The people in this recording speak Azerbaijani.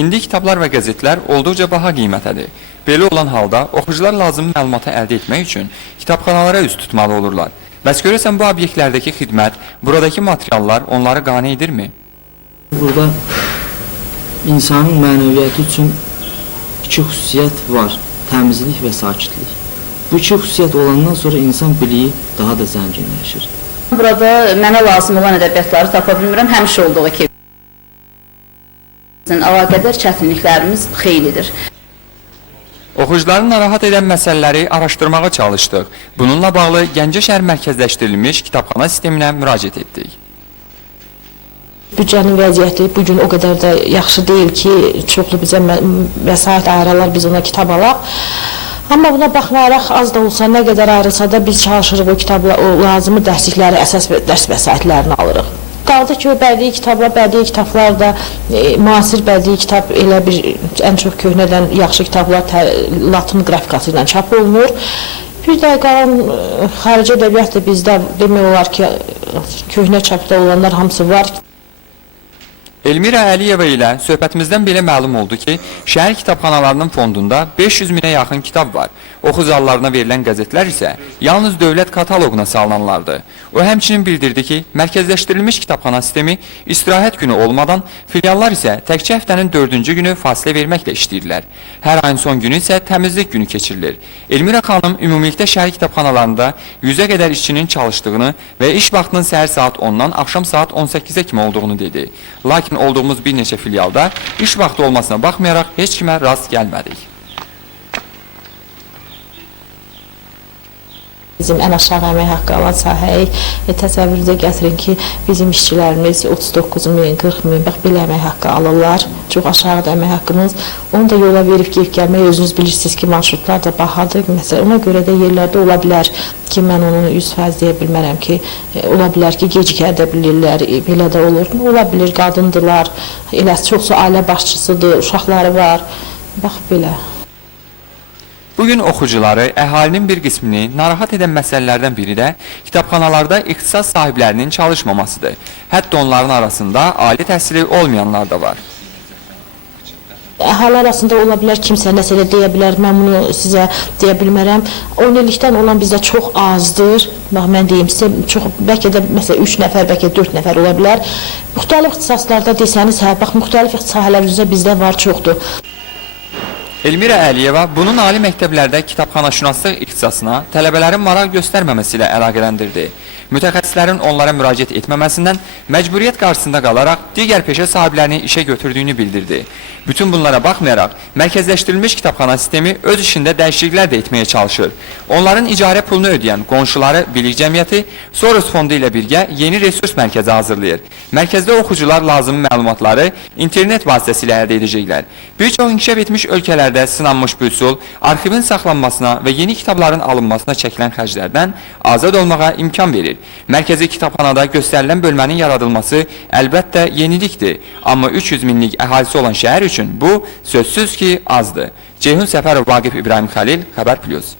İndi kitablar və qəzetlər olduqca baha qiymətədir. Belə olan halda oxucular lazımi məlumatı əldə etmək üçün kitabxanalara üz tutmalı olurlar. Bəs görəsən bu obyektlərdəki xidmət, buradakı materiallar onları qane edirmi? Burada insanın mənəviyyatı üçün iki xüsusiyyət var, təmizlik və sakitlik. Bu iki xüsusiyyət olandan sonra insan biliyi daha da zənginləşir. Burada mənə lazım olan ədəbiyyatları tapa bilmirəm, həmişə olduğu kimi. Əlaqədar çətinliklərimiz xeylidir. Oxucuların narahat edən məsələləri araşdırmağa çalışdıq. Bununla bağlı Gəncə şəhər mərkəzləşdirilmiş kitabxana sisteminə müraciət etdik. Büdcənin vəziyyəti bugün o qədər də yaxşı deyil ki, çoxlu bizə vəsait ayıralar, biz ona kitab alaq. Amma buna baxmayaraq az da olsa, nə qədər ayrılsa da biz çalışırıq o kitabla, o lazımı dərslikləri, əsas dərs vəsaitlərini alırıq. Qaldı ki, o bədii kitablar da, müasir bədii kitab elə bir ən çox köhnədən yaxşı kitablar latın qrafikası ilə çap olunur. Bir də qalan xarici ədəbiyyat da bizdə demək olar ki, köhnə çapda olanlar hamısı var. Elmira Əliyeva ilə söhbətimizdən belə məlum oldu ki, şəhər kitabxanalarının fondunda 500 minə yaxın kitab var. Oxu zallarına verilən qəzetlər isə yalnız dövlət kataloquna salınanlardır. O həmçinin bildirdi ki, mərkəzləşdirilmiş kitabxana sistemi istirahət günü olmadan, filiallar isə təkcə həftənin 4-cü günü fasilə verməklə işləyirlər. Hər ayın son günü isə təmizlik günü keçirilir. Elmira xanım ümumilikdə şəhər kitabxanalarında 100-ə qədər işçinin çalışdığını və iş vaxtının səhər saat 10-dan axşam saat 18-ə kimi olduğunu dedi. Lakin olduğumuz bir neçə filialda iş vaxtı olmasına baxmayaraq heç kimə rast gəlmədik. Bizim ən aşağı əmək haqqı alan sahəyi təsəvvürdə gətirin ki, bizim işçilərimiz 39 min, 40 min, bax belə əmək haqqı alırlar. Çox aşağıda əmək haqqımız. Onu da yola verib gəlib gəlmək, özünüz bilirsiniz ki, marşrutlar da bahadır. Məsələn, ona görə də yerlərdə ola bilər ki, mən onu 100% deyə bilmərəm ki, ola bilər ki, gecikə də bilirlər, belə də olur. Ola bilir, qadındılar, elə çoxsa ailə başçısıdır, uşaqları var, bax belə. Bugün oxucuları, əhalinin bir qismini narahat edən məsələlərdən biri də kitabxanalarda ixtisas sahiblərinin çalışmamasıdır. Hətta onların arasında ali təhsili olmayanlar da var. Əhali arasında ola bilər, kimsə nəsə deyə bilər, mən bunu sizə deyə bilmərəm. 10 illikdən olan bizdə çox azdır. Bax, mən deyim sizə, bəlkə də məsələn 3 nəfər, bəlkə 4 nəfər ola bilər. Müxtəlif ixtisaslarda desəniz, hə, bax, müxtəlif sahələr üzrə bizdə var, çoxdur. Elmira Əliyeva bunun ali məktəblərdə kitabxanaşünaslıq ixtisasına tələbələrin maraq göstərməməsi ilə əlaqələndirdi. Mütəxəssislərin onlara müraciət etməməsindən məcburiyyət qarşısında qalaraq digər peşə sahiblərini işə götürdüyünü bildirdi. Bütün bunlara baxmayaraq, mərkəzləşdirilmiş kitabxana sistemi öz işində dəyişikliklər də etməyə çalışır. Onların icarə pulunu ödəyən qonşuları Bilik Cəmiyyəti Soros fondu ilə birgə yeni resurs mərkəzi hazırlayır. Mərkəzdə oxucular lazımi məlumatları internet vasitəsilə əldə edəcəklər. Bir çox inkişaf etmiş ölkələrdə sınanmış bu üsul arxivin saxlanmasına və yeni kitabların alınmasına çəkilən xərclərdən azad olmağa imkan verir. Mərkəzi kitabxanada göstərilən bölmənin yaradılması əlbəttə yenilikdir. Amma 300 minlik əhalisi olan şəhər üçün bu sözsüz ki azdır. Ceyhun Səfərov, Vaqif İbrahim Xəlil, Xəbər Plus.